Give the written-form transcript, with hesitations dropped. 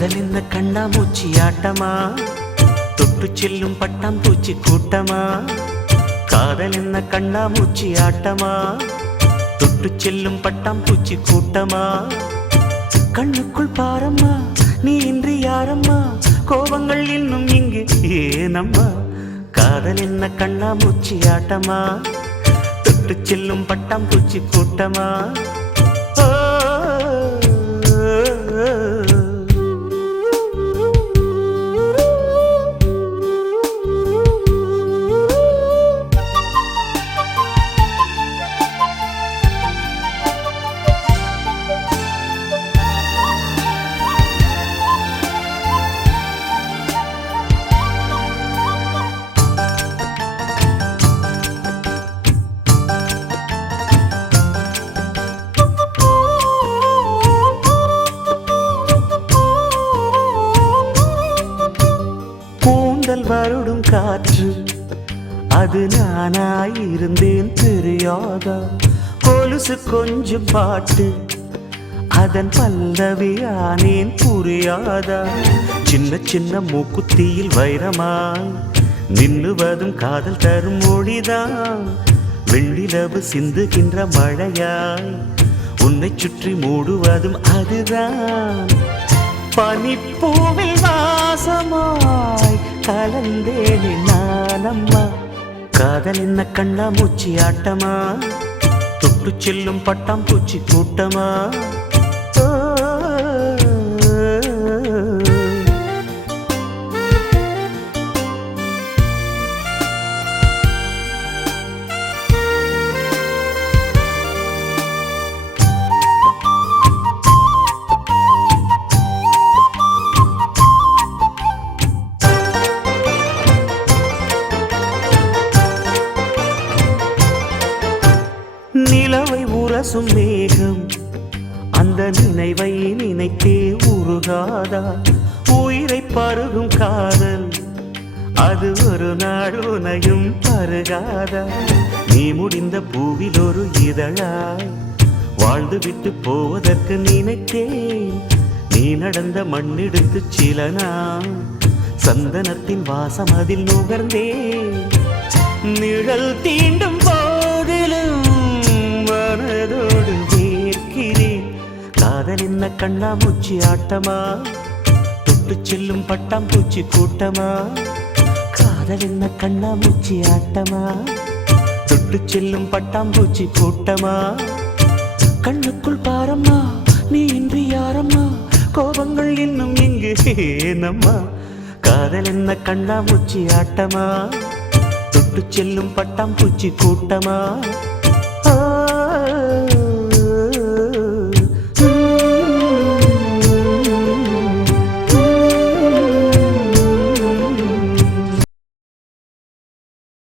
காதல் என்ன கண்ணாமூச்சி ஆட்டமா, தொட்டு செல்லும் பட்டாம்பூச்சி கூட்டமா. காதல் என்ன கண்ணாமூச்சி ஆட்டமா, தொட்டு செல்லும் பட்டாம்பூச்சி கூட்டமா. கண்ணுக்குள் பாரம்மா, நீ இன்றி யாரம்மா, கோபங்கள் இன்னும் இங்கு ஏனம்மா. காதல் என்ன கண்ணாமூச்சி ஆட்டமா, தொட்டு செல்லும் பட்டாம்பூச்சி கூட்டமா. வருடும் காற்று அது நானாயிருந்தேன் தெரியாதா. கொலுசு கொஞ்சம் பாட்டு அதன் பல்லவியானேன் புரியாதா. சின்ன சின்ன மூக்குத்தியில் வைரமாய் நின்னுவதும் காதல் தரும் மொழிதான். வெள்ளிலவு சிந்துகின்ற மழையாய் உன்னை சுற்றி மூடுவதும் அதுதான். பனிப்பூவில் வாசமாய் கலந்தேனே நானம்மா. காதல் என்ன கண்ணாமூச்சி ஆட்டமா, தொட்டு செல்லும் பட்டாம்பூச்சி கூட்டமா. நிலவை உரசும் மேகம் அந்த நினைவை நினைத்தே உருகாதா. உயிரை பருகும் காதல் அது ஒரு நாள் உனையும் பருகாதா. நீ முடிந்த பூவில் ஒரு இதழாய் வாழ்ந்து விட்டு போவதற்கு நினைத்தேன். நீ நடந்த மண்ணெடுத்து சில நாள் சந்தனத்தின் வாசம் அதில் நுகர்ந்தேன். நிழல் தீண்டும் போதிலும் மனதோடு வேர்க்கிறேன். காதல் என்ன கண்ணாமூச்சி ஆட்டமா, தொட்டு செல்லும் பட்டாம்பூச்சி கூட்டமா. காதல் என்ன கண்ணாமூச்சி ஆட்டமா, தொட்டு செல்லும் பட்டாம்பூச்சி கூட்டமா. கண்ணுக்குள் பாரம்மா, நீ இன்றி யாரம்மா, கோபங்கள் இன்னும் இங்கு ஏனம்மா. காதல் என்ன கண்ணாமூச்சி ஆட்டமா, தொட்டு செல்லும் பட்டாம்பூச்சி கூட்டமா.